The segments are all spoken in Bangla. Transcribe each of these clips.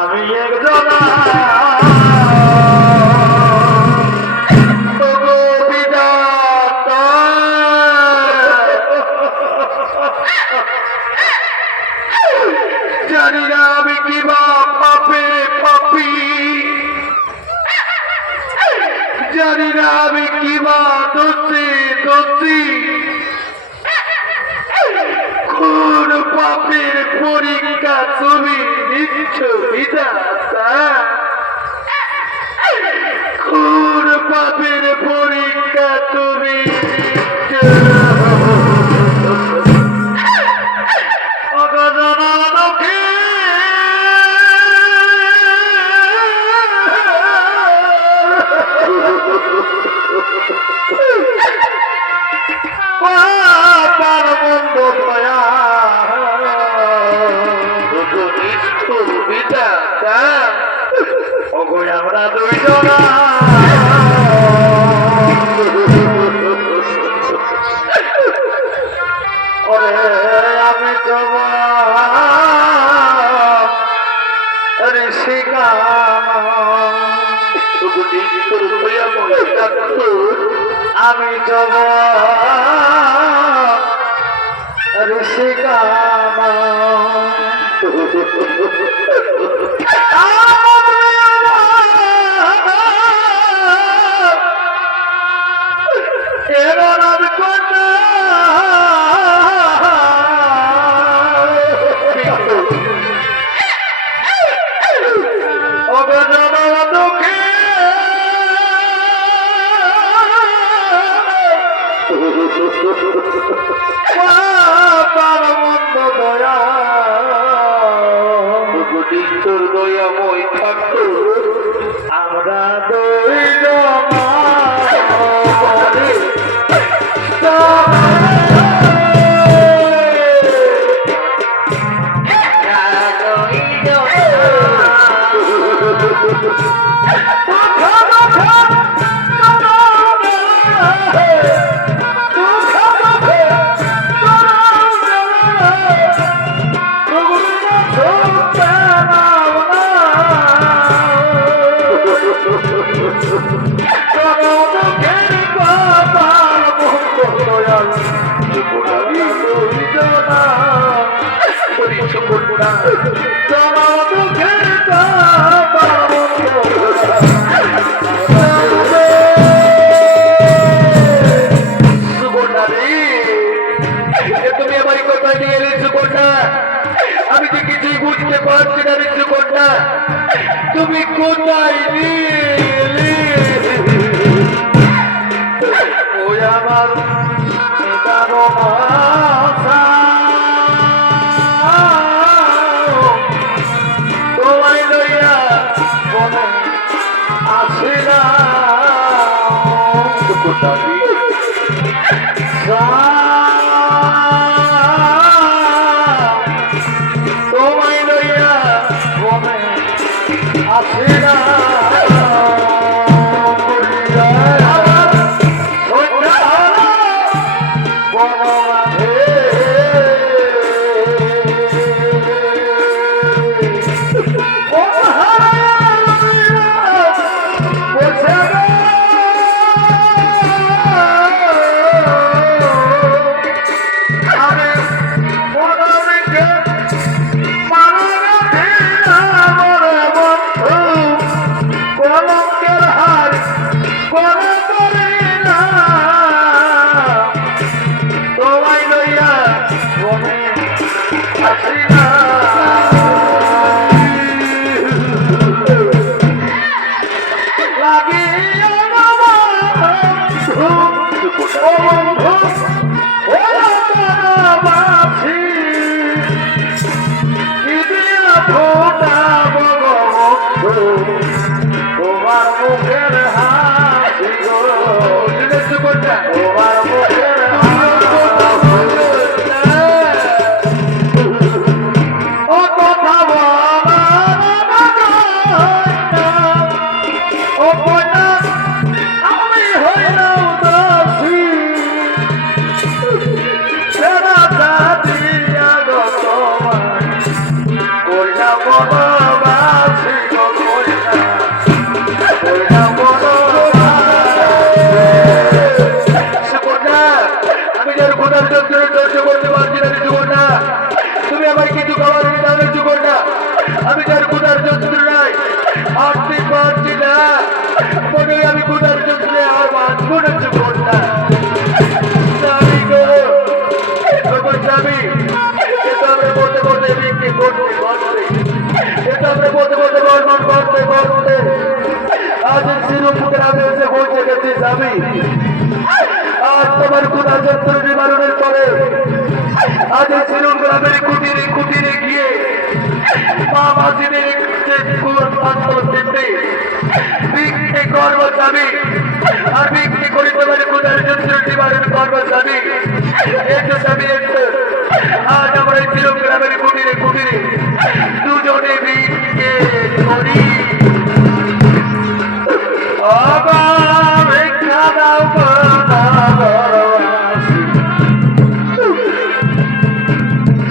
আমি একজন জানি না আমি কি বা পাপে পাপি, জানি না আমি কি বা দোষী দোষী, কোন পাপের পরীক্ষা তুমি নিচ্ছ বিধাতা, কোন পাপের পরীক্ষা তুমি নিচ্ছ। আমরা দুইজন আমি তোমার ঋষিকা আমি তোমার ঋষিকা এবার আমি কন্যা দুঃখে মন্দ দয়া তোর দয়াময় থাকতো আমরা দুইজন তুমি আমার কোথায় নিয়ে এলে সুকন্যা? আমি তো কিছুই বুঝতে পারছি না রে সুকন্যা, তুমি কোথায় নিয়ে এলে? ওই আমার তোমায় লইয়া মনে আসে না তোমায় লইয়া মনে আসে না তোমার মুখের হাসি গো তোমার মুখের ও কথা ও কন্যা আমি হইলাম দাসী সেরা দিয়া গো তোমার কইনা বনবাস আমি আজ তোমার কোথা যন্ত্র নিবারণের পরে আজ শ্রীরঙ্গ গ্রামের কুটিরে কুটিরে গিয়ে মা মাঝিদের ভিক্ষে করবো স্বামী আর ভিক্ষে করি তোমার কোথার যন্ত্র নিবারণ করবো স্বামী এসো স্বামী এসো আজ আমরা এই শ্রীরঙ্গ গ্রামের কুটিরে কুটিরে দুজনে ভিক্ষে করি ভিক্ষা দাও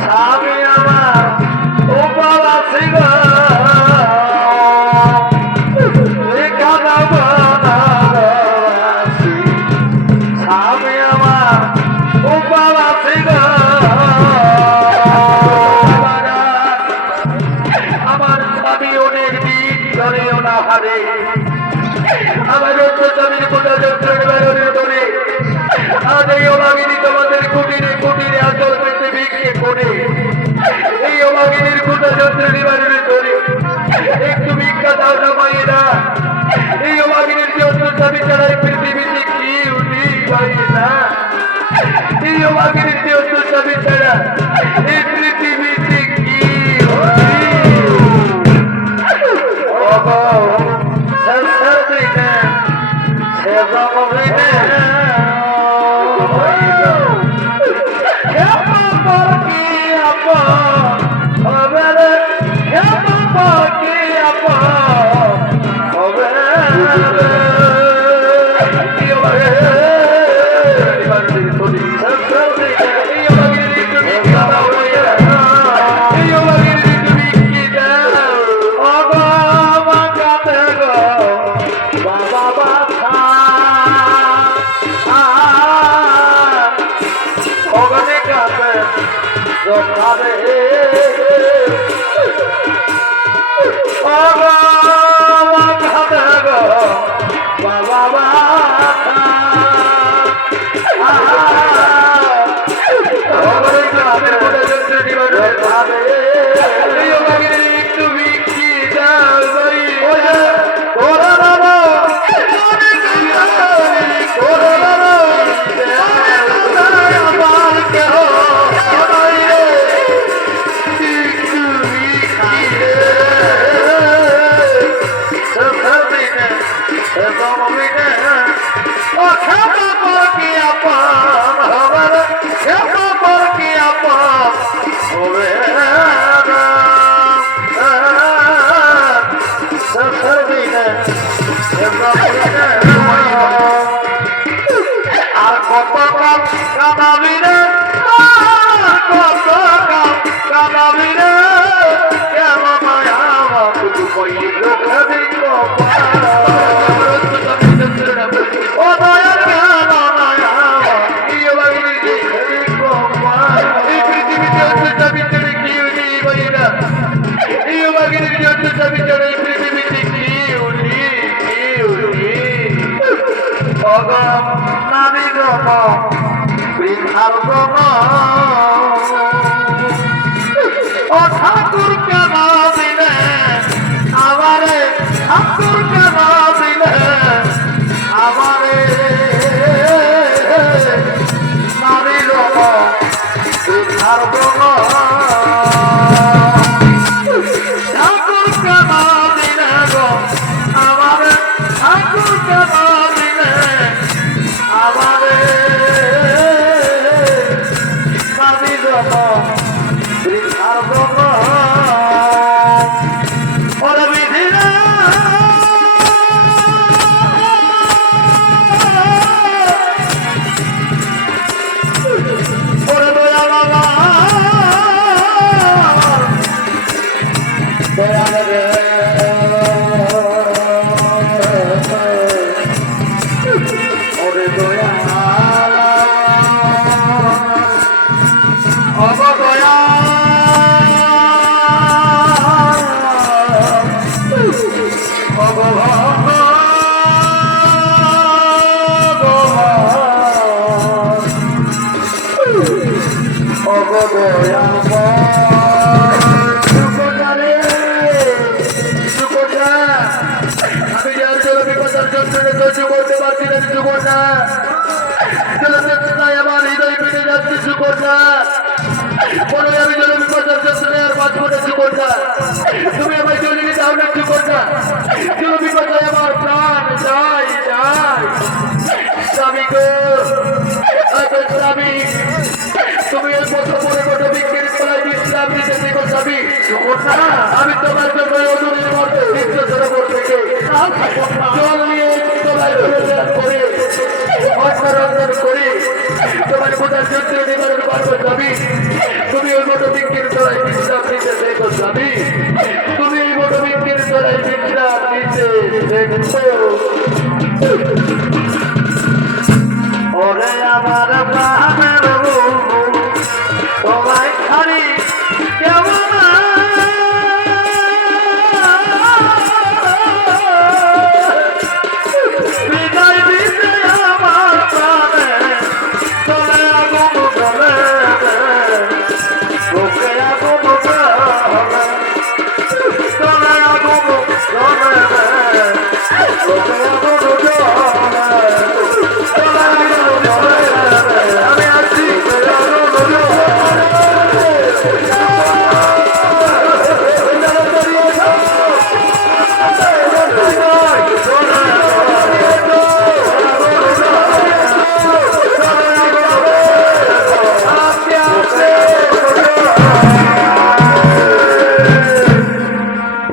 স্বামী আমার উপবাসী গো ভিক্ষা দাও স্বামী আমার উপবাসী গো আমার স্বামী অনেক দিন ধরেও না হারে আমার স্বামীর কোটা যন্ত্র নিবারণের ধরে আজ এই অভাগিনী তোমাদের কুটিরে কুটিরে আচল পেতে ভিক্ষে করে এই অভাগিনীর কোটা যন্ত্র নিবারণের ধরে একটু ভিক্ষা দাও না মায়েরা এই অভাগিনীর যন্ত্র স্বামী ছাড়া এই পৃথিবীতে কি উঠি পাই না এই অভাগিনীর যন্ত্র স্বামী ছাড়া এই পৃথিবীতে কি আর কত কাল কাঁদাবি রে কত কাল কাঁদাবি রে কেমন মায়া তুই কইলি খাবি ও দয়া কেন মায়া এই বাড়িতে খাবি এই পৃথিবীতে অন্তটা ভিতরে কি উঠি বলি না এই বাড়িতে অন্তটা ভিতরে এই পৃথিবীতে কি উঠি নারী গম বৃদ্ধার গম ও ঠাকুর কেন দিলে আমারে ঠাকুর কেন দিলে আমারে নারী গম বৃদ্ধার গম ঠাকুর কেন দিলে গো আমারে ঠাকুর কেন দিলে আমারে নারী গম বৃদ্ধার গম ওরে বিধিরা ওরে দয়া বাবা দয়া রে ওরে দয়া অব দয়া অব অব দয়া তুমি এই বটবৃক্ষের তলায় বিশ্রাম নিতে দেখছো ওরে আমার প্রাণের বন্ধু তোমায় ছাড়ি কেমন বিদায় দিতে আমার প্রাণে চলে আগুন গলে বুকে আগুন গলে চলে আগুন গলে বুকে